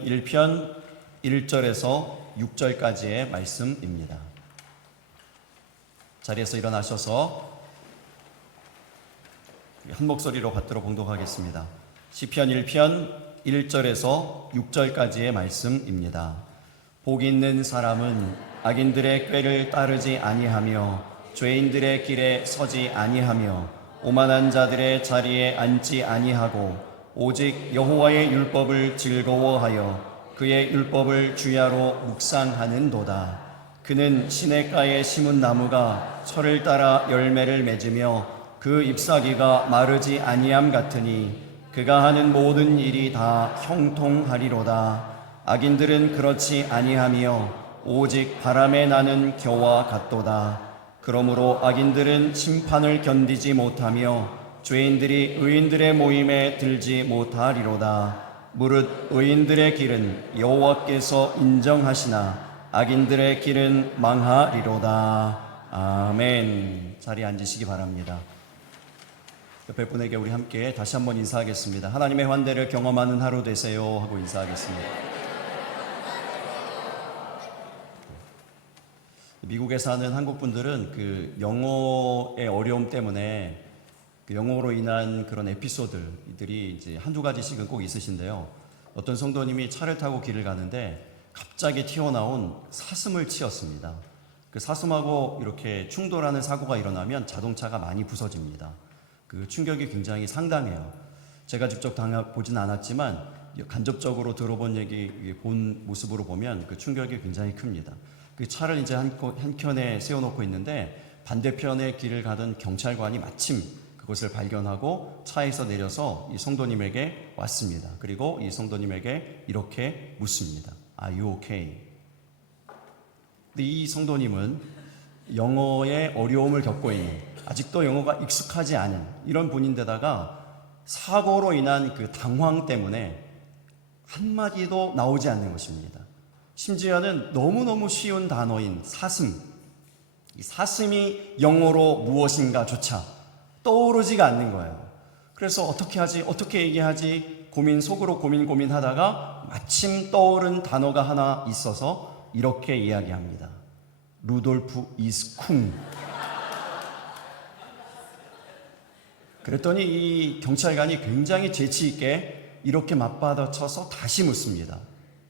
시편 1편 1절에서 6절까지의 말씀입니다. 자리에서 일어나셔서 한 목소리로 받들어 봉독하겠습니다. 시편 1편 1절에서 6절까지의 말씀입니다. 복 있는 사람은 악인들의 꾀를 따르지 아니하며 죄인들의 길에 서지 아니하며 오만한 자들의 자리에 앉지 아니하고 오직 여호와의 율법을 즐거워하여 그의 율법을 주야로 묵상하는도다. 그는 시냇가에 심은 나무가 철을 따라 열매를 맺으며 그 잎사귀가 마르지 아니함 같으니 그가 하는 모든 일이 다 형통하리로다. 악인들은 그렇지 아니하며 오직 바람에 나는 겨와 같도다. 그러므로 악인들은 심판을 견디지 못하며 죄인들이 의인들의 모임에 들지 못하리로다. 무릇 의인들의 길은 여호와께서 인정하시나 악인들의 길은 망하리로다. 아멘. 자리에 앉으시기 바랍니다. 옆에 분에게 우리 함께 다시 한번 인사하겠습니다. 하나님의 환대를 경험하는 하루 되세요 하고 인사하겠습니다. 미국에 사는 한국 분들은 그 영어의 어려움 때문에 그 영어로 인한 그런 에피소드들이 이제 한두 가지씩은 꼭 있으신데요. 어떤 성도님이 차를 타고 길을 가는데 갑자기 튀어나온 사슴을 치었습니다. 그 사슴하고 이렇게 충돌하는 사고가 일어나면 자동차가 많이 부서집니다. 그 충격이 굉장히 상당해요. 제가 직접 보진 않았지만 간접적으로 들어본 얘기, 본 모습으로 보면 그 충격이 굉장히 큽니다. 그 차를 이제 한켠에 세워놓고 있는데 반대편의 길을 가던 경찰관이 마침 그것을 발견하고 차에서 내려서 이 성도님에게 왔습니다. 그리고 이 성도님에게 이렇게 묻습니다. Are you okay? 근데 이 성도님은 영어에 어려움을 겪고 있는, 아직도 영어가 익숙하지 않은 이런 분인데다가 사고로 인한 그 당황 때문에 한마디도 나오지 않는 것입니다. 심지어는 너무너무 쉬운 단어인 사슴, 이 사슴이 영어로 무엇인가 조차 떠오르지가 않는 거예요. 그래서 어떻게 하지? 어떻게 얘기하지? 속으로 고민하다가 마침 떠오른 단어가 하나 있어서 이렇게 이야기합니다. 루돌프 이스 쿵. 그랬더니 이 경찰관이 굉장히 재치 있게 이렇게 맞받아쳐서 다시 묻습니다.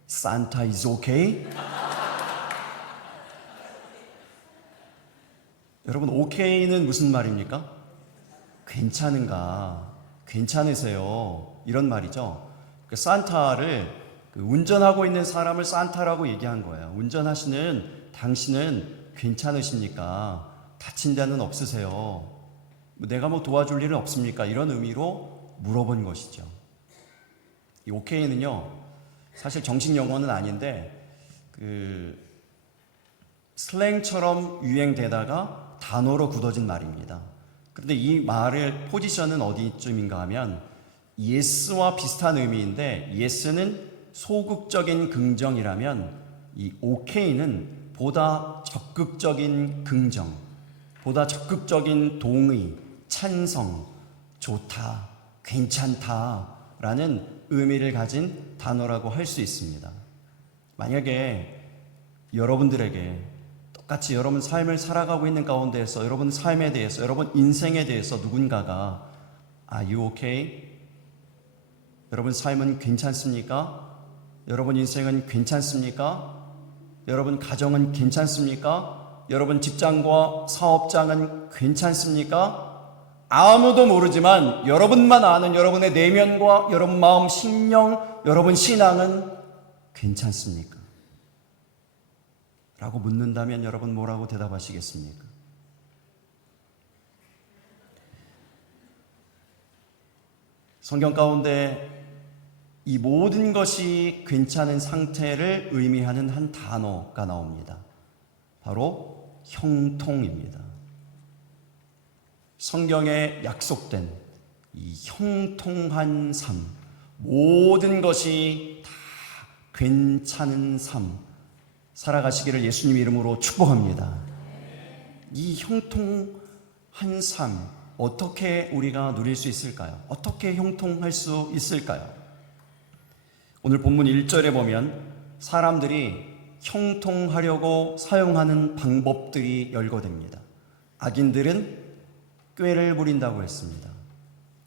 Santa is okay? 여러분, okay는 무슨 말입니까? 괜찮은가? 괜찮으세요? 이런 말이죠. 그 산타를 운전하고 있는 사람을 산타라고 얘기한 거예요. 운전하시는 당신은 괜찮으십니까? 다친 데는 없으세요? 내가 뭐 도와줄 일은 없습니까? 이런 의미로 물어본 것이죠. 이 OK는요, 사실 정식 용어는 아닌데 그 슬랭처럼 유행되다가 단어로 굳어진 말입니다. 그런데 이 말의 포지션은 어디쯤인가 하면 yes와 비슷한 의미인데 yes는 소극적인 긍정이라면 이 okay는 보다 적극적인 긍정, 보다 적극적인 동의, 찬성, 좋다, 괜찮다라는 의미를 가진 단어라고 할 수 있습니다. 만약에 여러분들에게 똑같이 여러분 삶을 살아가고 있는 가운데에서 여러분 삶에 대해서, 여러분 인생에 대해서 누군가가 Are you okay? 여러분 삶은 괜찮습니까? 여러분 인생은 괜찮습니까? 여러분 가정은 괜찮습니까? 여러분 직장과 사업장은 괜찮습니까? 아무도 모르지만 여러분만 아는 여러분의 내면과 여러분 마음, 신령, 여러분 신앙은 괜찮습니까? 라고 묻는다면 여러분 뭐라고 대답하시겠습니까? 성경 가운데 이 모든 것이 괜찮은 상태를 의미하는 한 단어가 나옵니다. 바로 형통입니다. 성경에 약속된 이 형통한 삶, 모든 것이 다 괜찮은 삶 살아가시기를 예수님 이름으로 축복합니다. 이 형통한 삶 어떻게 우리가 누릴 수 있을까요? 어떻게 형통할 수 있을까요? 오늘 본문 1절에 보면 사람들이 형통하려고 사용하는 방법들이 열거됩니다. 악인들은 꾀를 부린다고 했습니다.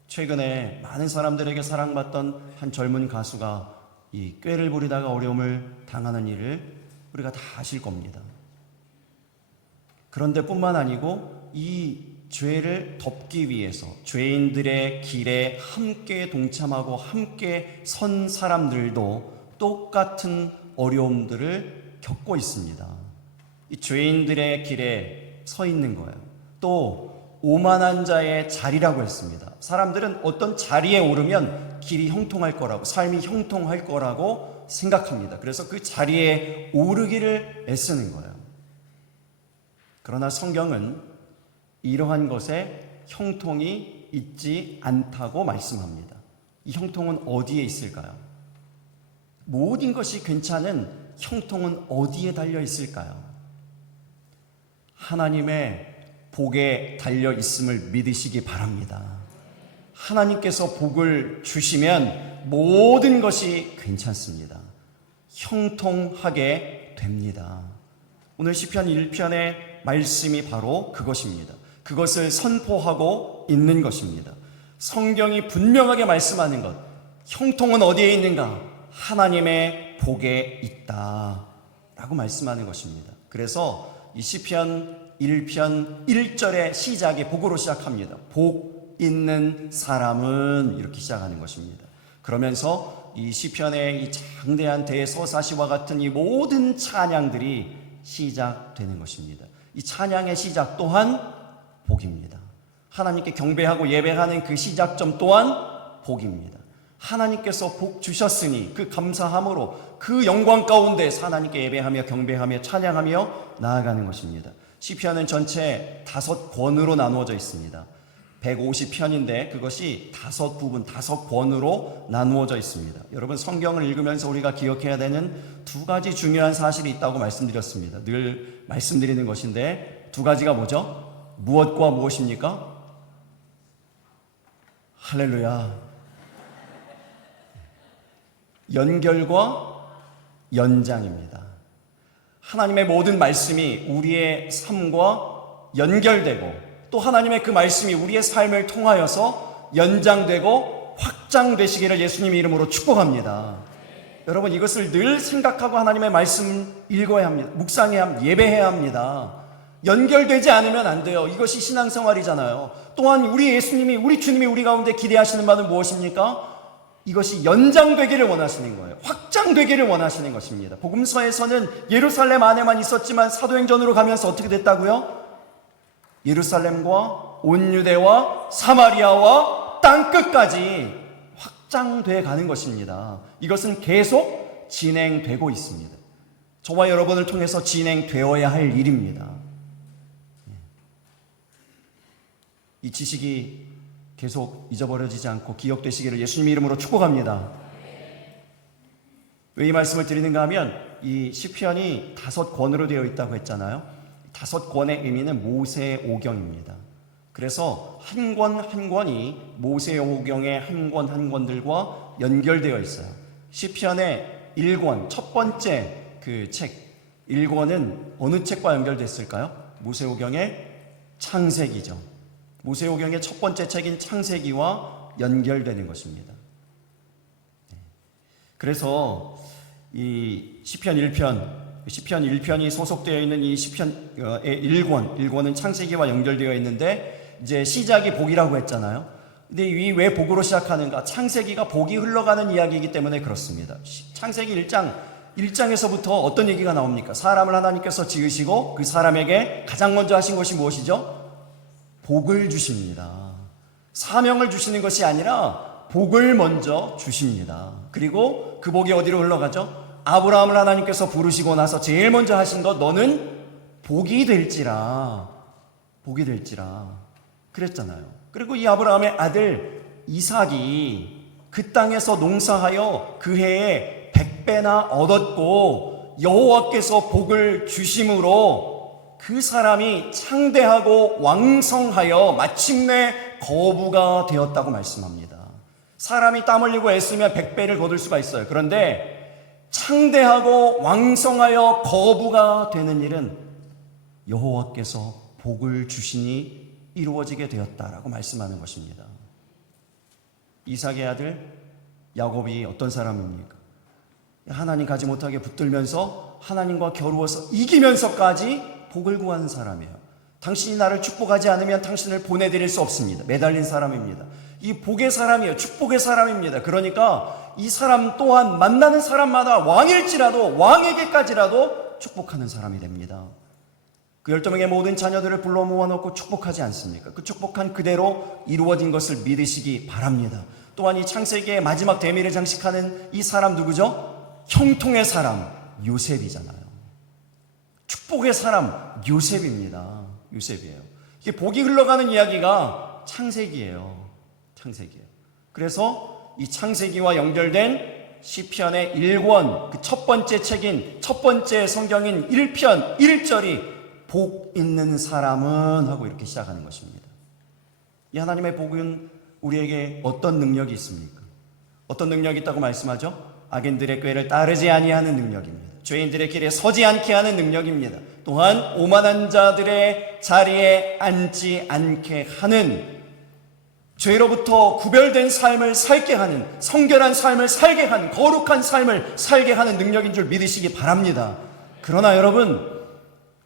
최근에 많은 사람들에게 사랑받던 한 젊은 가수가 이 꾀를 부리다가 어려움을 당하는 일을 우리가 다 아실 겁니다. 그런데 뿐만 아니고 이 죄를 덮기 위해서 죄인들의 길에 함께 동참하고 함께 선 사람들도 똑같은 어려움들을 겪고 있습니다. 이 죄인들의 길에 서 있는 거예요. 또 오만한 자의 자리라고 했습니다. 사람들은 어떤 자리에 오르면 길이 형통할 거라고, 삶이 형통할 거라고 생각합니다. 그래서 그 자리에 오르기를 애쓰는 거예요. 그러나 성경은 이러한 것에 형통이 있지 않다고 말씀합니다. 이 형통은 어디에 있을까요? 모든 것이 괜찮은 형통은 어디에 달려 있을까요? 하나님의 복에 달려 있음을 믿으시기 바랍니다. 하나님께서 복을 주시면 모든 것이 괜찮습니다. 형통하게 됩니다. 오늘 시편 1편의 말씀이 바로 그것입니다. 그것을 선포하고 있는 것입니다. 성경이 분명하게 말씀하는 것, 형통은 어디에 있는가? 하나님의 복에 있다 라고 말씀하는 것입니다. 그래서 이 시편 1편 1절의 시작이 복으로 시작합니다. 복 있는 사람은, 이렇게 시작하는 것입니다. 그러면서 이 시편의 이 장대한 대서사시와 같은 이 모든 찬양들이 시작되는 것입니다. 이 찬양의 시작 또한 복입니다. 하나님께 경배하고 예배하는 그 시작점 또한 복입니다. 하나님께서 복 주셨으니 그 감사함으로 그 영광 가운데 하나님께 예배하며 경배하며 찬양하며 나아가는 것입니다. 시편은 전체 5권으로 나누어져 있습니다. 150편인데 그것이 5부분, 5권으로 나누어져 있습니다. 여러분, 성경을 읽으면서 우리가 기억해야 되는 2가지 중요한 사실이 있다고 말씀드렸습니다. 늘 말씀드리는 것인데 2가지가 뭐죠? 무엇과 무엇입니까? 할렐루야. 연결과 연장입니다. 하나님의 모든 말씀이 우리의 삶과 연결되고 또 하나님의 그 말씀이 우리의 삶을 통하여서 연장되고 확장되시기를 예수님의 이름으로 축복합니다. 여러분, 이것을 늘 생각하고 하나님의 말씀 읽어야 합니다. 묵상해야 합니다. 예배해야 합니다. 연결되지 않으면 안 돼요. 이것이 신앙생활이잖아요. 또한 우리 예수님이, 우리 주님이 우리 가운데 기대하시는 바는 무엇입니까? 이것이 연장되기를 원하시는 거예요. 확장되기를 원하시는 것입니다. 복음서에서는 예루살렘 안에만 있었지만 사도행전으로 가면서 어떻게 됐다고요? 예루살렘과 온 유대와 사마리아와 땅끝까지 확장돼 가는 것입니다. 이것은 계속 진행되고 있습니다. 저와 여러분을 통해서 진행되어야 할 일입니다. 이 지식이 계속 잊어버려지지 않고 기억되시기를 예수님의 이름으로 축복합니다. 왜 이 말씀을 드리는가 하면 이 시편이 5권으로 되어 있다고 했잖아요. 5권의 의미는 모세오경입니다. 그래서 한 권 한 권이 모세오경의 한 권 한 권들과 연결되어 있어요. 시편의 1권, 첫 번째 그 책 1권은 어느 책과 연결됐을까요? 모세오경의 창세기죠. 모세오경의 첫 번째 책인 창세기와 연결되는 것입니다. 그래서 이 시편 1편이 소속되어 있는 이 시편의 1권은 창세기와 연결되어 있는데 이제 시작이 복이라고 했잖아요. 근데 이 왜 복으로 시작하는가? 창세기가 복이 흘러가는 이야기이기 때문에 그렇습니다. 창세기 1장에서부터 어떤 얘기가 나옵니까? 사람을 하나님께서 지으시고 그 사람에게 가장 먼저 하신 것이 무엇이죠? 복을 주십니다. 사명을 주시는 것이 아니라 복을 먼저 주십니다. 그리고 그 복이 어디로 흘러가죠? 아브라함을 하나님께서 부르시고 나서 제일 먼저 하신 것, 너는 복이 될지라 그랬잖아요. 그리고 이 아브라함의 아들 이삭이 그 땅에서 농사하여 그 해에 100배나 얻었고 여호와께서 복을 주심으로 그 사람이 창대하고 왕성하여 마침내 거부가 되었다고 말씀합니다. 사람이 땀 흘리고 애쓰면 100배를 거둘 수가 있어요. 그런데 창대하고 왕성하여 거부가 되는 일은 여호와께서 복을 주시니 이루어지게 되었다라고 말씀하는 것입니다. 이삭의 아들 야곱이 어떤 사람입니까? 하나님 가지 못하게 붙들면서 하나님과 겨루어서 이기면서까지 복을 구하는 사람이에요. 당신이 나를 축복하지 않으면 당신을 보내드릴 수 없습니다. 매달린 사람입니다. 이 복의 사람이에요. 축복의 사람입니다. 그러니까 이 사람 또한 만나는 사람마다 왕일지라도 왕에게까지라도 축복하는 사람이 됩니다. 그 12명의 모든 자녀들을 불러 모아놓고 축복하지 않습니까? 그 축복한 그대로 이루어진 것을 믿으시기 바랍니다. 또한 이 창세기의 마지막 대미를 장식하는 이 사람 누구죠? 형통의 사람 요셉이잖아요. 축복의 사람 요셉입니다. 요셉이에요. 이게 복이 흘러가는 이야기가 창세기예요. 창세기예요. 그래서 이 창세기와 연결된 시편의 1권 그 첫 번째 책인 첫 번째 성경인 1편 1절이 복 있는 사람은 하고 이렇게 시작하는 것입니다. 이 하나님의 복은 우리에게 어떤 능력이 있습니까? 어떤 능력이 있다고 말씀하죠? 악인들의 꾀를 따르지 아니하는 능력입니다. 죄인들의 길에 서지 않게 하는 능력입니다. 또한 오만한 자들의 자리에 앉지 않게 하는, 죄로부터 구별된 삶을 살게 하는, 성결한 삶을 살게 하는, 거룩한 삶을 살게 하는 능력인 줄 믿으시기 바랍니다. 그러나 여러분,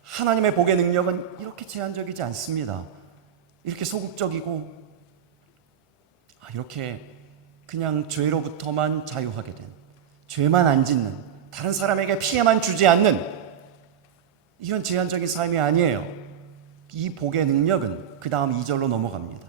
하나님의 복의 능력은 이렇게 제한적이지 않습니다. 이렇게 소극적이고 이렇게 그냥 죄로부터만 자유하게 된, 죄만 안 짓는, 다른 사람에게 피해만 주지 않는 이런 제한적인 삶이 아니에요. 이 복의 능력은 그 다음 2절로 넘어갑니다.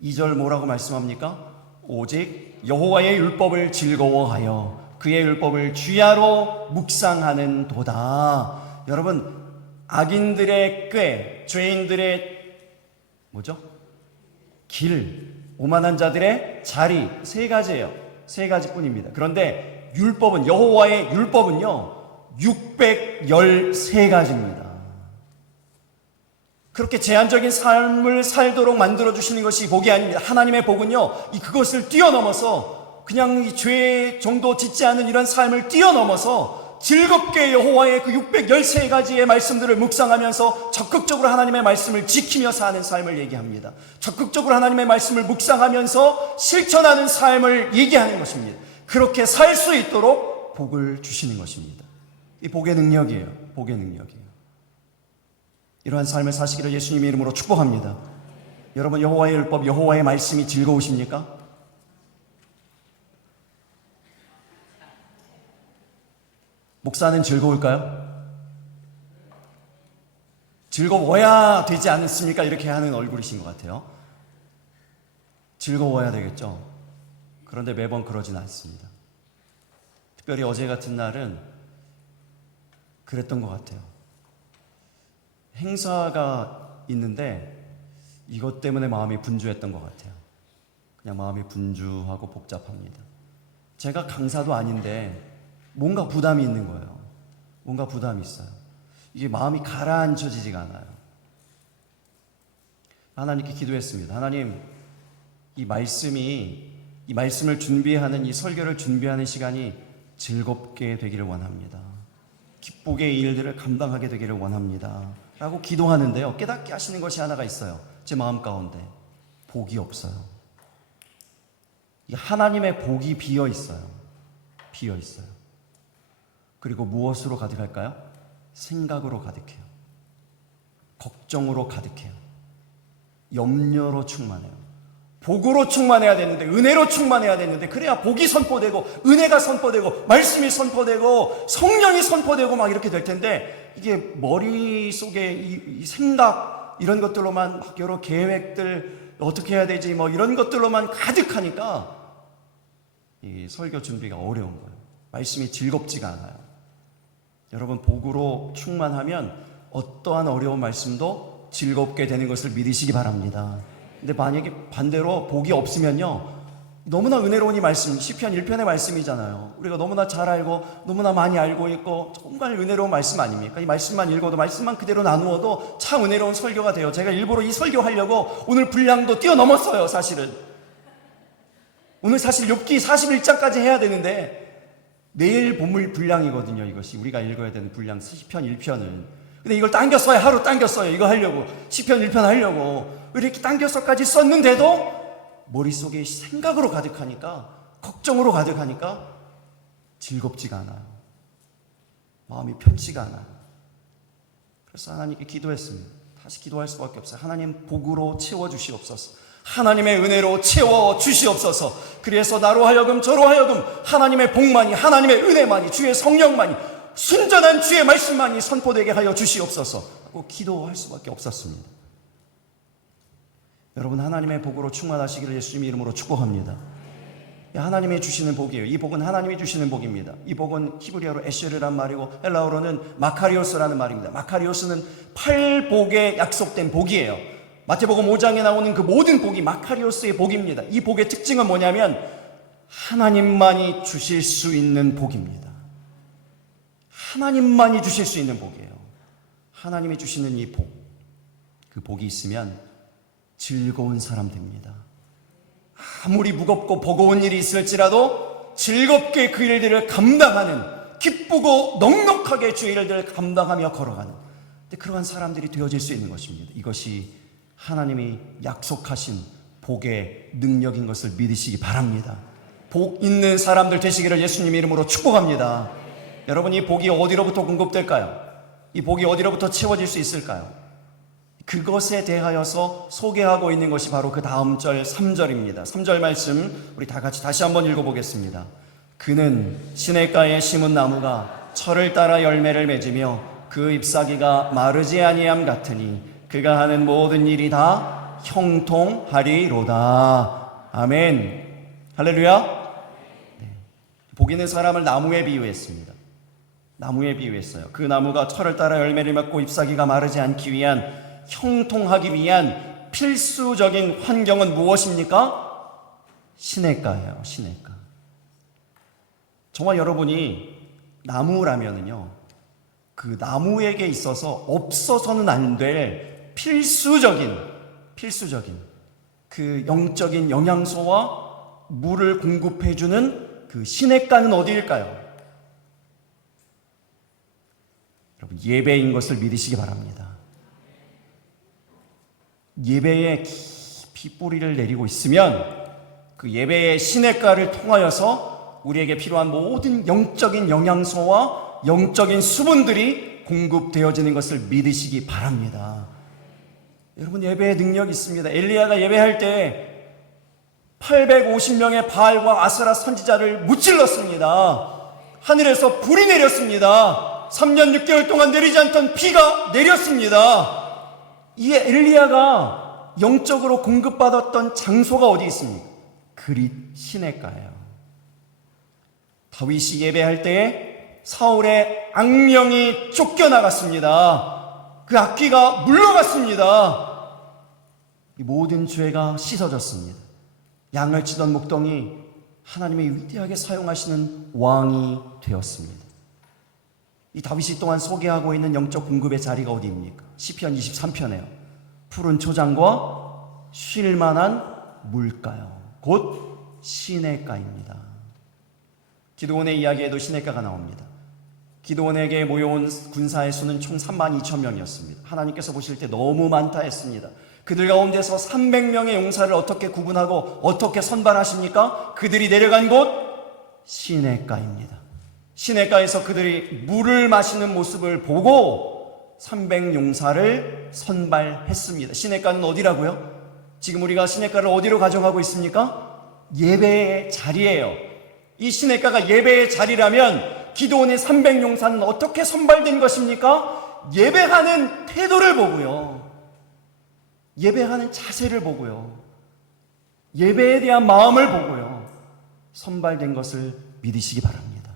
2절 뭐라고 말씀합니까? 오직 여호와의 율법을 즐거워하여 그의 율법을 주야로 묵상하는 도다. 여러분, 악인들의 꾀, 죄인들의 뭐죠? 길, 오만한 자들의 자리, 세 가지예요. 세 가지뿐입니다. 그런데 율법은, 여호와의 율법은요 613가지입니다. 그렇게 제한적인 삶을 살도록 만들어주시는 것이 복이 아닙니다. 하나님의 복은요 그것을 뛰어넘어서 그냥 이 죄 정도 짓지 않은 이런 삶을 뛰어넘어서 즐겁게 여호와의 그 613가지의 말씀들을 묵상하면서 적극적으로 하나님의 말씀을 지키며 사는 삶을 얘기합니다. 적극적으로 하나님의 말씀을 묵상하면서 실천하는 삶을 얘기하는 것입니다. 그렇게 살 수 있도록 복을 주시는 것입니다. 이 복의 능력이에요. 복의 능력이에요. 이러한 삶을 사시기를 예수님의 이름으로 축복합니다. 여러분, 여호와의 율법, 여호와의 말씀이 즐거우십니까? 목사는 즐거울까요? 즐거워야 되지 않습니까? 이렇게 하는 얼굴이신 것 같아요. 즐거워야 되겠죠. 그런데 매번 그러진 않습니다. 특별히 어제 같은 날은 그랬던 것 같아요. 행사가 있는데 이것 때문에 마음이 분주했던 것 같아요. 그냥 마음이 분주하고 복잡합니다. 제가 강사도 아닌데 뭔가 부담이 있는 거예요. 뭔가 부담이 있어요. 이게 마음이 가라앉혀지지가 않아요. 하나님께 기도했습니다. 하나님, 이 말씀을 준비하는, 이 설교를 준비하는 시간이 즐겁게 되기를 원합니다. 기쁘게 이 일들을 감당하게 되기를 원합니다. 라고 기도하는데요, 깨닫게 하시는 것이 하나가 있어요. 제 마음 가운데 복이 없어요. 하나님의 복이 비어 있어요. 비어 있어요. 그리고 무엇으로 가득할까요? 생각으로 가득해요. 걱정으로 가득해요. 염려로 충만해요. 복으로 충만해야 되는데, 은혜로 충만해야 되는데, 그래야 복이 선포되고 은혜가 선포되고 말씀이 선포되고 성령이 선포되고 막 이렇게 될 텐데, 이게 머릿속에 이 생각 이런 것들로만 막 여러 계획들 어떻게 해야 되지 뭐 이런 것들로만 가득하니까 이 설교 준비가 어려운 거예요. 말씀이 즐겁지가 않아요. 여러분, 복으로 충만하면 어떠한 어려운 말씀도 즐겁게 되는 것을 믿으시기 바랍니다. 근데 만약에 반대로 복이 없으면요, 너무나 은혜로운 이 말씀, 시편 1편의 말씀이잖아요. 우리가 너무나 잘 알고 너무나 많이 알고 있고 정말 은혜로운 말씀 아닙니까? 이 말씀만 읽어도, 말씀만 그대로 나누어도 참 은혜로운 설교가 돼요. 제가 일부러 이 설교하려고 오늘 분량도 뛰어넘었어요, 사실은. 오늘 사실 욥기 41장까지 해야 되는데 내일 본문 분량이거든요. 이것이 우리가 읽어야 되는 분량 시편 1편은. 근데 이걸 당겼어요. 하루 당겼어요. 이거 하려고. 시편 1편 하려고. 이렇게 당겨서까지 썼는데도 머릿속에 생각으로 가득하니까, 걱정으로 가득하니까 즐겁지가 않아요. 마음이 편치가 않아요. 그래서 하나님께 기도했습니다. 다시 기도할 수밖에 없어요. 하나님 복으로 채워주시옵소서. 하나님의 은혜로 채워주시옵소서. 그래서 나로 하여금 저로 하여금 하나님의 복만이, 하나님의 은혜만이, 주의 성령만이, 순전한 주의 말씀만이 선포되게 하여 주시옵소서 하고 기도할 수밖에 없었습니다. 여러분, 하나님의 복으로 충만하시기를 예수님의 이름으로 축복합니다. 하나님이 주시는 복이에요. 이 복은 하나님이 주시는 복입니다. 이 복은 히브리어로 에쉐르란 말이고 헬라어로는 마카리오스라는 말입니다. 마카리오스는 8복에 약속된 복이에요. 마태복음 5장에 나오는 그 모든 복이 마카리오스의 복입니다. 이 복의 특징은 뭐냐면 하나님만이 주실 수 있는 복입니다. 하나님만이 주실 수 있는 복이에요. 하나님이 주시는 이 복, 그 복이 있으면 즐거운 사람 됩니다. 아무리 무겁고 버거운 일이 있을지라도 즐겁게 그 일들을 감당하는, 기쁘고 넉넉하게 주의 일들을 감당하며 걸어가는, 그러한 사람들이 되어질 수 있는 것입니다. 이것이 하나님이 약속하신 복의 능력인 것을 믿으시기 바랍니다. 복 있는 사람들 되시기를 예수님 이름으로 축복합니다. 여러분, 이 복이 어디로부터 공급될까요? 이 복이 어디로부터 채워질 수 있을까요? 그것에 대하여서 소개하고 있는 것이 바로 그 다음 절 3절입니다. 3절 말씀 우리 다 같이 다시 한번 읽어보겠습니다. 그는 시냇가에 심은 나무가 철을 따라 열매를 맺으며 그 잎사귀가 마르지 아니함 같으니 그가 하는 모든 일이 다 형통하리로다. 아멘. 할렐루야. 네. 복 있는 사람을 나무에 비유했습니다. 나무에 비유했어요. 그 나무가 철을 따라 열매를 맺고 잎사귀가 마르지 않기 위한, 형통하기 위한 필수적인 환경은 무엇입니까? 시냇가예요. 시냇가. 정말 여러분이 나무라면은요, 그 나무에게 있어서 없어서는 안 될 필수적인 그 영적인 영양소와 물을 공급해주는 그 시냇가는 어디일까요? 여러분, 예배인 것을 믿으시기 바랍니다. 예배에 깊이 뿌리를 내리고 있으면 그 예배의 시냇가를 통하여서 우리에게 필요한 모든 영적인 영양소와 영적인 수분들이 공급되어지는 것을 믿으시기 바랍니다. 여러분, 예배의 능력이 있습니다. 엘리야가 예배할 때 850명의 바알과 아스라 선지자를 무찔렀습니다. 하늘에서 불이 내렸습니다. 3년 6개월 동안 내리지 않던 비가 내렸습니다. 이 엘리야가 영적으로 공급받았던 장소가 어디 있습니까? 그릿 시냇가예요. 다윗이 예배할 때에 사울의 악령이 쫓겨나갔습니다. 그 악귀가 물러갔습니다. 이 모든 죄가 씻어졌습니다. 양을 치던 목동이 하나님이 위대하게 사용하시는 왕이 되었습니다. 이 다윗이 또한 소개하고 있는 영적 공급의 자리가 어디입니까? 시편 23편에요. 푸른 초장과 쉴만한 물가요. 곧 시냇가입니다. 기드온의 이야기에도 시냇가가 나옵니다. 기드온에게 모여온 군사의 수는 총 32,000명이었습니다. 하나님께서 보실 때 너무 많다 했습니다. 그들 가운데서 300명의 용사를 어떻게 구분하고 어떻게 선발하십니까? 그들이 내려간 곳 시냇가입니다. 시냇가에서 그들이 물을 마시는 모습을 보고 300용사를 선발했습니다. 시냇가는 어디라고요? 지금 우리가 시냇가를 어디로 가정하고 있습니까? 예배의 자리예요. 이 시냇가가 예배의 자리라면 기드온의 300용사는 어떻게 선발된 것입니까? 예배하는 태도를 보고요, 예배하는 자세를 보고요, 예배에 대한 마음을 보고요, 선발된 것을 믿으시기 바랍니다.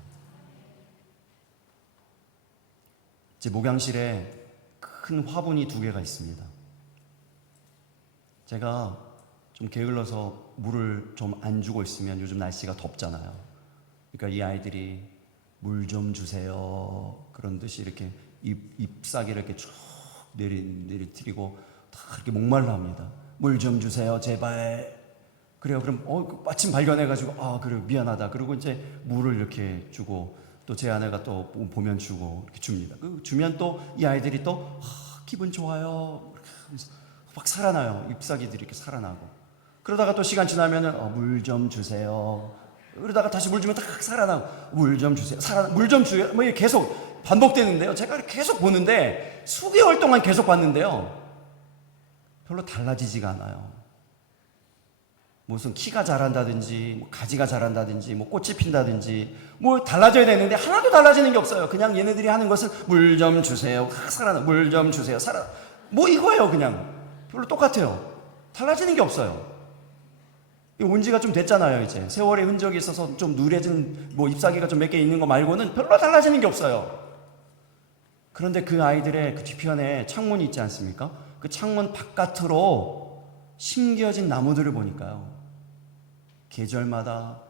제 목양실에 큰 화분이 2개가 있습니다. 제가 좀 게을러서 물을 좀 안 주고 있으면 요즘 날씨가 덥잖아요. 그러니까 이 아이들이 물 좀 주세요, 그런 듯이 이렇게 잎사귀를 이렇게 쭉 내리뜨리고 다 이렇게 목말라 합니다. 물 좀 주세요, 제발. 그래요. 그럼 마침 발견해가지고 그래 미안하다. 그리고 이제 물을 이렇게 주고 또 제 아내가 또 보면 주고 이렇게 줍니다. 주면 또 이 아이들이 또 기분 좋아요. 막 살아나요. 잎사귀들이 이렇게 살아나고. 그러다가 또 시간 지나면은 물 좀 주세요. 그러다가 다시 물 주면 딱 살아나고 물 좀 주세요. 물 좀 주세요. 뭐 이게 계속 반복되는데요. 제가 계속 보는데 수개월 동안 계속 봤는데요. 별로 달라지지가 않아요. 무슨 키가 자란다든지 뭐 가지가 자란다든지 뭐 꽃이 핀다든지 뭐 달라져야 되는데 하나도 달라지는 게 없어요. 그냥 얘네들이 하는 것은 물 좀 주세요. 살아나. 물 좀 주세요. 살아. 뭐 이거예요. 그냥 별로 똑같아요. 달라지는 게 없어요. 온 지가 좀 됐잖아요. 이제 세월의 흔적이 있어서 좀 누래진 뭐 잎사귀가 좀 몇 개 있는 거 말고는 별로 달라지는 게 없어요. 그런데 그 아이들의 그 뒤편에 창문이 있지 않습니까? 그 창문 바깥으로 심겨진 나무들을 보니까요, 계절마다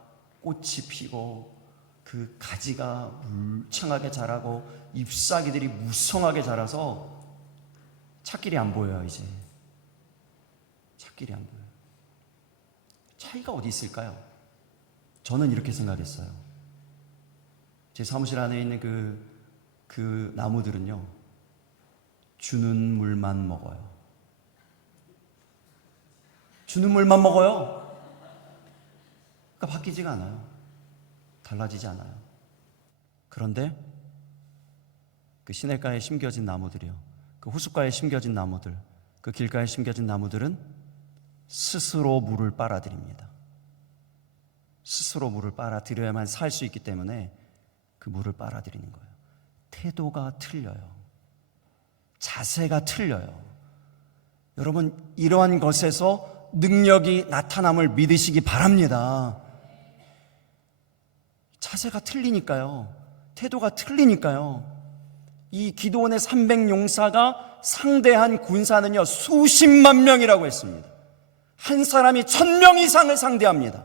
꽃이 피고 그 가지가 물창하게 자라고 잎사귀들이 무성하게 자라서 찾길이 안 보여요. 이제 찾길이 안 보여요. 차이가 어디 있을까요? 저는 이렇게 생각했어요. 제 사무실 안에 있는 그 나무들은요, 주는 물만 먹어요. 주는 물만 먹어요. 그러니까 바뀌지가 않아요. 달라지지 않아요. 그런데 그 시냇가에 심겨진 나무들이요, 그 호숫가에 심겨진 나무들, 그 길가에 심겨진 나무들은 스스로 물을 빨아들입니다. 스스로 물을 빨아들여야만 살 수 있기 때문에 그 물을 빨아들이는 거예요. 태도가 틀려요. 자세가 틀려요. 여러분, 이러한 것에서 능력이 나타남을 믿으시기 바랍니다. 자세가 틀리니까요. 태도가 틀리니까요. 이 기드온의 300용사가 상대한 군사는요, 수십만 명이라고 했습니다. 한 사람이 1000명 이상을 상대합니다.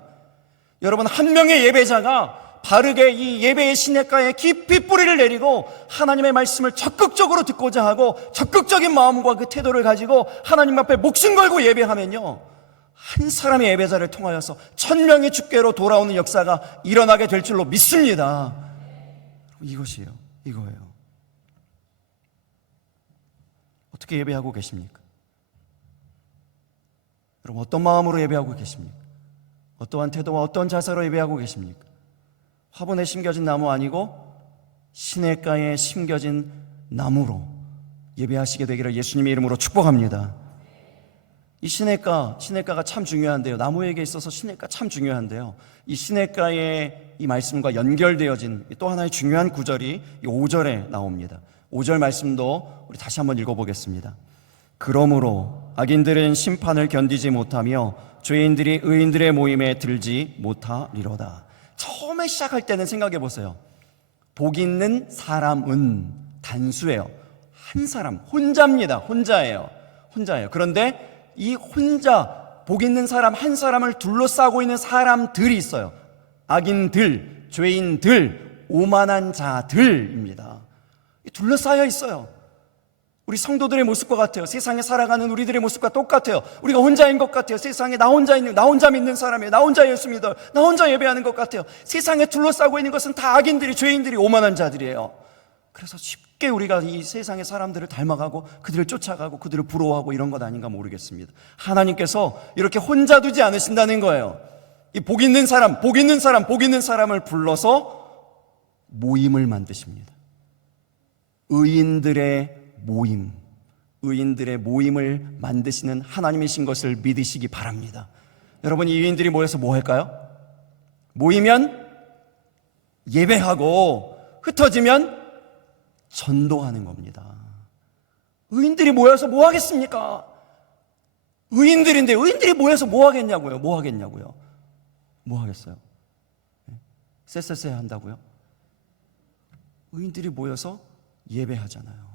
여러분, 한 명의 예배자가 바르게 이 예배의 시냇가에 깊이 뿌리를 내리고 하나님의 말씀을 적극적으로 듣고자 하고 적극적인 마음과 그 태도를 가지고 하나님 앞에 목숨 걸고 예배하면요, 한 사람의 예배자를 통하여서 1000명이 주께로 돌아오는 역사가 일어나게 될 줄로 믿습니다. 이것이에요. 이거예요. 어떻게 예배하고 계십니까? 여러분, 어떤 마음으로 예배하고 계십니까? 어떠한 태도와 어떤 자세로 예배하고 계십니까? 화분에 심겨진 나무 아니고 시냇가에 심겨진 나무로 예배하시게 되기를 예수님의 이름으로 축복합니다. 이 시냇가가 참 중요한데요. 나무에게 있어서 시냇가 참 중요한데요. 이 시냇가의 이 말씀과 연결되어진 또 하나의 중요한 구절이 이 5절에 나옵니다. 5절 말씀도 우리 다시 한번 읽어보겠습니다. 그러므로 악인들은 심판을 견디지 못하며 죄인들이 의인들의 모임에 들지 못하리로다. 처음에 시작할 때는 생각해 보세요. 복 있는 사람은 단수예요. 한 사람, 혼자입니다. 혼자예요. 그런데 이 혼자 복 있는 사람 한 사람을 둘러싸고 있는 사람들이 있어요. 악인들, 죄인들, 오만한 자들입니다. 둘러싸여 있어요. 우리 성도들의 모습과 같아요. 세상에 살아가는 우리들의 모습과 똑같아요. 우리가 혼자인 것 같아요. 세상에 나 혼자 믿는 사람이에요. 나 혼자 예수 믿어요. 나 혼자 예배하는 것 같아요. 세상에 둘러싸고 있는 것은 다 악인들이, 죄인들이, 오만한 자들이에요. 그래서 쉽게 우리가 이 세상의 사람들을 닮아가고 그들을 쫓아가고 그들을 부러워하고 이런 것 아닌가 모르겠습니다. 하나님께서 이렇게 혼자 두지 않으신다는 거예요. 이 복 있는 사람을 불러서 모임을 만드십니다. 의인들의 모임을 만드시는 하나님이신 것을 믿으시기 바랍니다. 여러분, 이 의인들이 모여서 뭐 할까요? 모이면 예배하고 흩어지면 전도하는 겁니다. 의인들이 모여서 뭐 하겠습니까? 의인들인데 의인들이 모여서 뭐 하겠냐고요? 뭐 하겠어요? 쎄쎄쎄 한다고요? 의인들이 모여서 예배하잖아요.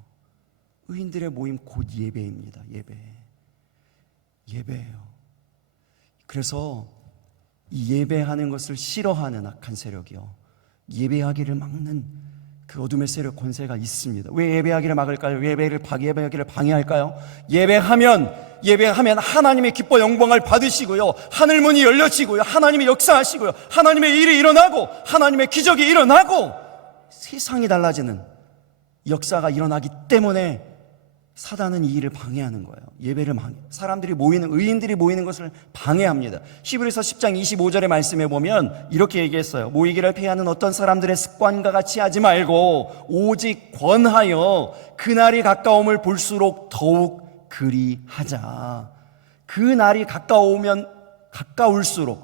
의인들의 모임 곧 예배입니다. 예배예요. 그래서 이 예배하는 것을 싫어하는 악한 세력이요, 예배하기를 막는 그 어둠의 세력 권세가 있습니다. 왜 예배하기를 막을까요? 예배하기를 방해할까요? 예배하면 하나님의 기뻐 영광을 받으시고요, 하늘문이 열려지고요, 하나님의 역사하시고요, 하나님의 일이 일어나고 하나님의 기적이 일어나고 세상이 달라지는 역사가 일어나기 때문에 사단은 이 일을 방해하는 거예요. 예배를 의인들이 모이는 것을 방해합니다. 히브리서 10장 25절의 말씀에 보면 이렇게 얘기했어요. 모이기를 피하는 어떤 사람들의 습관과 같이 하지 말고 오직 권하여 그날이 가까움을 볼수록 더욱 그리하자. 그 날이 가까울수록,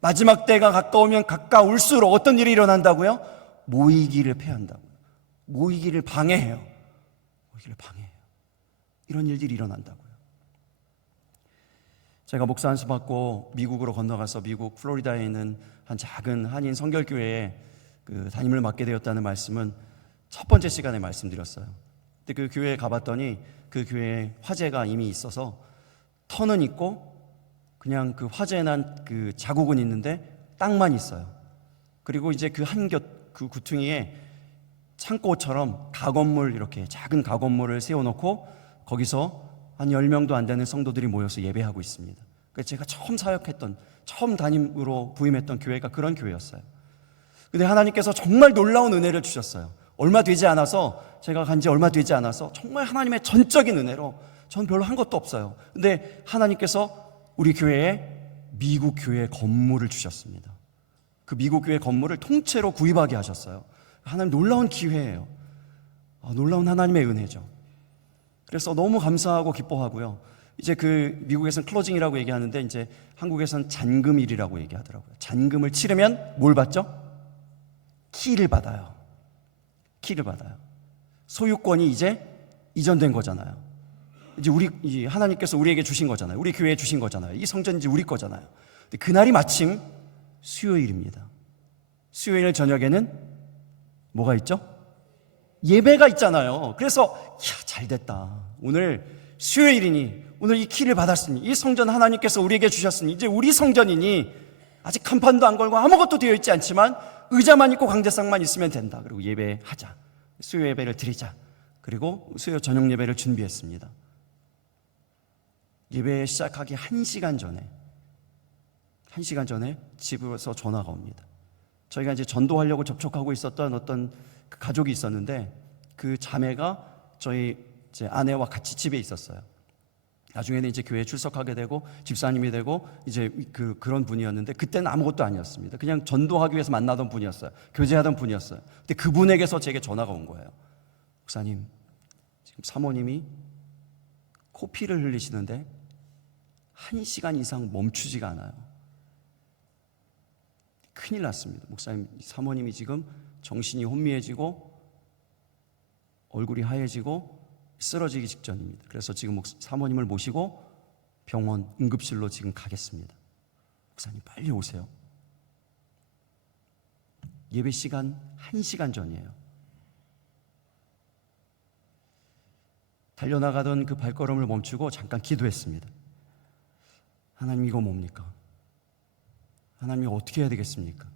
마지막 때가 가까우면 가까울수록 어떤 일이 일어난다고요? 모이기를 폐한다고요. 모이기를 방해해요. 이런 일들이 일어난다고요. 제가 목사 안수 받고 미국으로 건너가서 미국 플로리다에 있는 한 작은 한인 성결교회에 담임을 맡게 되었다는 말씀은 첫 번째 시간에 말씀드렸어요. 근데 그 교회에 가봤더니 그 교회에 화재가 이미 있어서 터는 있고 그냥 그 화재 난 그 자국은 있는데 땅만 있어요. 그리고 이제 그 구퉁이에 창고처럼 가건물, 이렇게 작은 가건물을 세워놓고 거기서 한 10명도 안 되는 성도들이 모여서 예배하고 있습니다. 그래서 제가 처음 담임으로 부임했던 교회가 그런 교회였어요. 근데 하나님께서 정말 놀라운 은혜를 주셨어요. 제가 간 지 얼마 되지 않아서 정말 하나님의 전적인 은혜로, 전 별로 한 것도 없어요. 근데 하나님께서 우리 교회에 미국 교회 건물을 주셨습니다. 그 미국 교회 건물을 통째로 구입하게 하셨어요. 하나님 놀라운 기회예요. 놀라운 하나님의 은혜죠. 그래서 너무 감사하고 기뻐하고요. 이제 그 미국에서는 클로징이라고 얘기하는데 이제 한국에서는 잔금일이라고 얘기하더라고요. 잔금을 치르면 뭘 받죠? 키를 받아요. 소유권이 이제 이전된 거잖아요. 이제 하나님께서 우리에게 주신 거잖아요. 우리 교회에 주신 거잖아요. 이 성전이 이제 우리 거잖아요. 근데 그날이 마침 수요일입니다. 수요일 저녁에는 뭐가 있죠? 예배가 있잖아요. 그래서 잘됐다. 오늘 수요일이니 오늘 이 키를 받았으니 이 성전 하나님께서 우리에게 주셨으니 이제 우리 성전이니 아직 간판도 안 걸고 아무것도 되어 있지 않지만 의자만 있고 강대상만 있으면 된다. 그리고 예배하자. 수요 예배를 드리자. 그리고 수요 저녁 예배를 준비했습니다. 예배 시작하기 1시간 전에 집에서 전화가 옵니다. 저희가 이제 전도하려고 접촉하고 있었던 어떤 가족이 있었는데 그 자매가 저희 제 아내와 같이 집에 있었어요. 나중에는 이제 교회에 출석하게 되고 집사님이 되고 이제 그런 분이었는데 그때는 아무것도 아니었습니다. 그냥 전도하기 위해서 만나던 분이었어요. 교제하던 분이었어요. 근데 그분에게서 제게 전화가 온 거예요. 목사님, 지금 사모님이 코피를 흘리시는데 1시간 이상 멈추지가 않아요. 큰일 났습니다. 목사님, 사모님이 지금 정신이 혼미해지고 얼굴이 하얘지고 쓰러지기 직전입니다. 그래서 지금 사모님을 모시고 병원 응급실로 지금 가겠습니다. 목사님 빨리 오세요. 예배 시간 1시간 전이에요. 달려나가던 그 발걸음을 멈추고 잠깐 기도했습니다. 하나님, 이거 뭡니까? 하나님이 어떻게 해야 되겠습니까?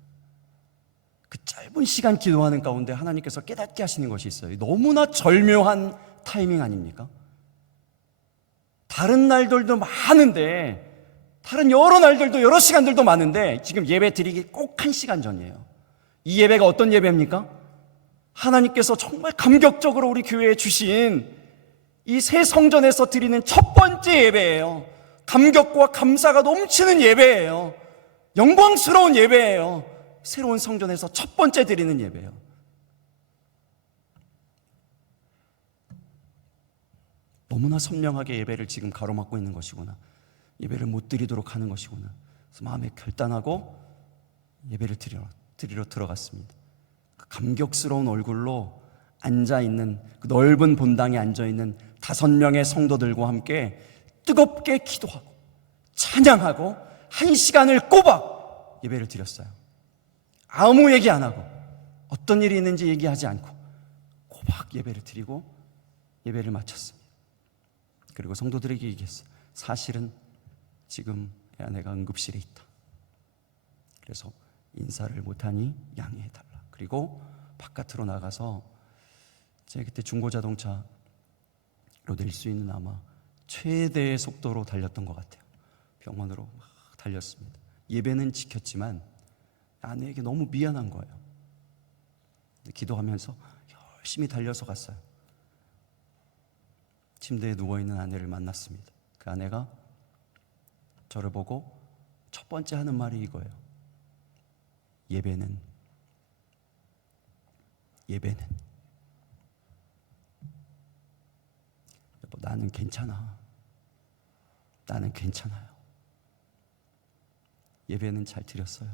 그 짧은 시간 기도하는 가운데 하나님께서 깨닫게 하시는 것이 있어요. 너무나 절묘한 타이밍 아닙니까? 다른 날들도 많은데, 다른 여러 날들도 여러 시간들도 많은데 지금 예배 드리기 꼭 1시간 전이에요. 이 예배가 어떤 예배입니까? 하나님께서 정말 감격적으로 우리 교회에 주신 이 새 성전에서 드리는 첫 번째 예배예요. 감격과 감사가 넘치는 예배예요. 영광스러운 예배예요. 새로운 성전에서 첫 번째 드리는 예배예요. 너무나 선명하게 예배를 지금 가로막고 있는 것이구나. 예배를 못 드리도록 하는 것이구나. 그래서 마음에 결단하고 예배를 드리러 들어갔습니다. 그 감격스러운 얼굴로 앉아있는, 그 넓은 본당에 앉아있는 5명의 성도들과 함께 뜨겁게 기도하고 찬양하고 1시간을 꼬박 예배를 드렸어요. 아무 얘기 안 하고 어떤 일이 있는지 얘기하지 않고 꼬박 예배를 드리고 예배를 마쳤습니다. 그리고 성도들에게 얘기했어요. 사실은 지금 내 아내가 응급실에 있다. 그래서 인사를 못하니 양해해달라. 그리고 바깥으로 나가서 제가 그때 중고자동차로 낼 수 있는 아마 최대의 속도로 달렸던 것 같아요. 병원으로 막 달렸습니다. 예배는 지켰지만 아내에게 너무 미안한 거예요. 기도하면서 열심히 달려서 갔어요. 침대에 누워있는 아내를 만났습니다. 그 아내가 저를 보고 첫 번째 하는 말이 이거예요. 예배는 여보, 나는 괜찮아. 나는 괜찮아요. 예배는 잘 드렸어요.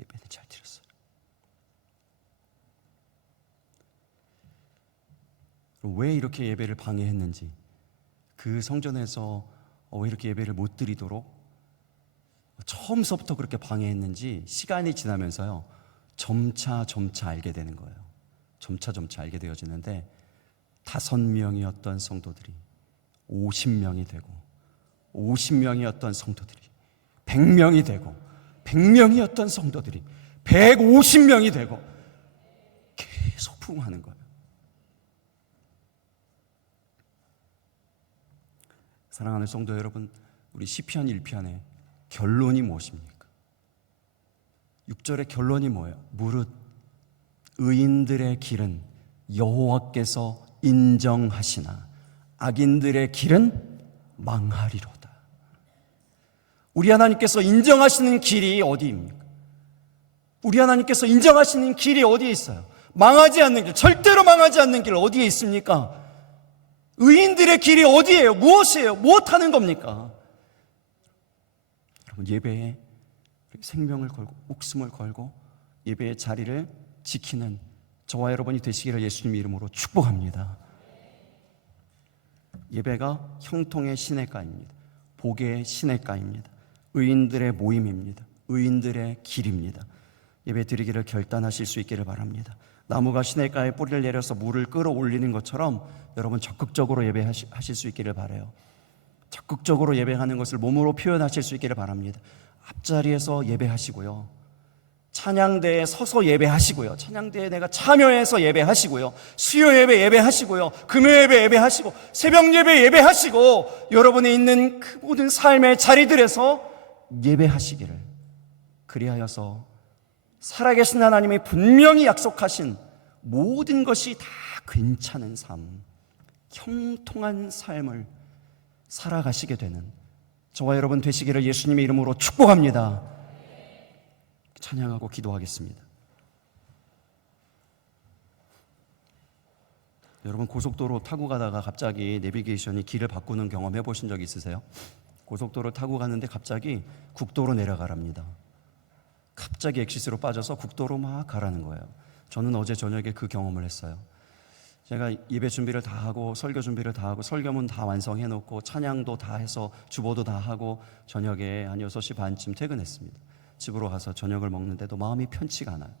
예배는 잘 드렸어요. 왜 이렇게 예배를 방해했는지, 그 성전에서 왜 이렇게 예배를 못 드리도록 처음서부터 그렇게 방해했는지 시간이 지나면서요, 점차 알게 되는 거예요. 점차 알게 되어지는데 5명이었던 성도들이 50명이 되고, 50명이었던 성도들이 100명이 되고, 100명이었던 성도들이 150명이 되고, 계속 부흥하는 거예요. 사랑하는 성도 여러분, 우리 시편 1편의 결론이 무엇입니까? 6절의 결론이 뭐예요? 무릇 의인들의 길은 여호와께서 인정하시나 악인들의 길은 망하리로다. 우리 하나님께서 인정하시는 길이 어디입니까? 우리 하나님께서 인정하시는 길이 어디에 있어요? 망하지 않는 길, 절대로 망하지 않는 길 어디에 있습니까? 의인들의 길이 어디예요? 무엇이에요? 무엇하는 겁니까? 여러분, 예배에 생명을 걸고 목숨을 걸고 예배의 자리를 지키는 저와 여러분이 되시기를 예수님 이름으로 축복합니다. 예배가 형통의 시냇가입니다. 복의 시냇가입니다. 의인들의 모임입니다. 의인들의 길입니다. 예배 드리기를 결단하실 수 있기를 바랍니다. 나무가 시냇가에 뿌리를 내려서 물을 끌어올리는 것처럼 여러분 적극적으로 예배하실 수 있기를 바라요. 적극적으로 예배하는 것을 몸으로 표현하실 수 있기를 바랍니다. 앞자리에서 예배하시고요, 찬양대에 서서 예배하시고요, 찬양대에 내가 참여해서 예배하시고요, 수요 예배 예배하시고요, 금요 예배 예배하시고, 새벽 예배 예배하시고, 여러분이 있는 그 모든 삶의 자리들에서 예배하시기를, 그리하여서 살아계신 하나님이 분명히 약속하신 모든 것이 다 괜찮은 삶, 형통한 삶을 살아가시게 되는 저와 여러분 되시기를 예수님의 이름으로 축복합니다. 찬양하고 기도하겠습니다. 여러분, 고속도로 타고 가다가 갑자기 내비게이션이 길을 바꾸는 경험 해보신 적 있으세요? 고속도로 타고 가는데 갑자기 국도로 내려가랍니다. 갑자기 엑시스로 빠져서 국도로 막 가라는 거예요. 저는 어제 저녁에 그 경험을 했어요. 제가 예배 준비를 다 하고 설교 준비를 다 하고 설교문 다 완성해 놓고 찬양도 다 해서 주보도 다 하고 저녁에 한 6시 반쯤 퇴근했습니다. 집으로 가서 저녁을 먹는데도 마음이 편치가 않아요.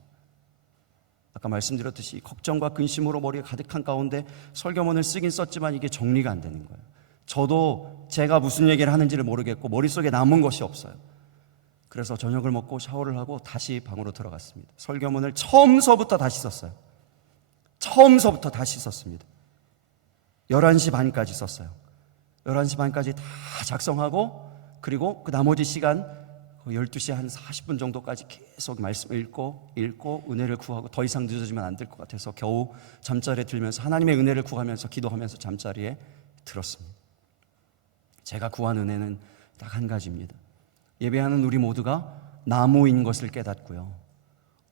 아까 말씀드렸듯이 걱정과 근심으로 머리가 가득한 가운데 설교문을 쓰긴 썼지만 이게 정리가 안 되는 거예요. 저도 제가 무슨 얘기를 하는지를 모르겠고 머릿속에 남은 것이 없어요. 그래서 저녁을 먹고 샤워를 하고 다시 방으로 들어갔습니다. 설교문을 처음서부터 다시 썼어요. 처음서부터 다시 썼습니다. 11시 반까지 썼어요. 11시 반까지 다 작성하고, 그리고 그 나머지 시간 12시 한 40분 정도까지 계속 말씀 읽고 은혜를 구하고, 더 이상 늦어지면 안 될 것 같아서 겨우 잠자리에 들면서 하나님의 은혜를 구하면서 기도하면서 잠자리에 들었습니다. 제가 구한 은혜는 딱 한 가지입니다. 예배하는 우리 모두가 나무인 것을 깨닫고요,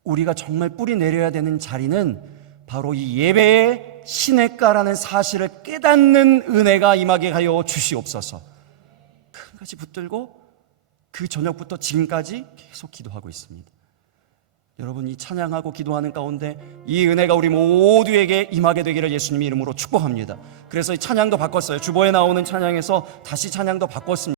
우리가 정말 뿌리 내려야 되는 자리는 바로 이 예배의 시냇가라는 사실을 깨닫는 은혜가 임하게 하여 주시옵소서. 큰 가지 붙들고 그 저녁부터 지금까지 계속 기도하고 있습니다. 여러분, 이 찬양하고 기도하는 가운데 이 은혜가 우리 모두에게 임하게 되기를 예수님의 이름으로 축복합니다. 그래서 이 찬양도 바꿨어요. 주보에 나오는 찬양에서 다시 찬양도 바꿨습니다.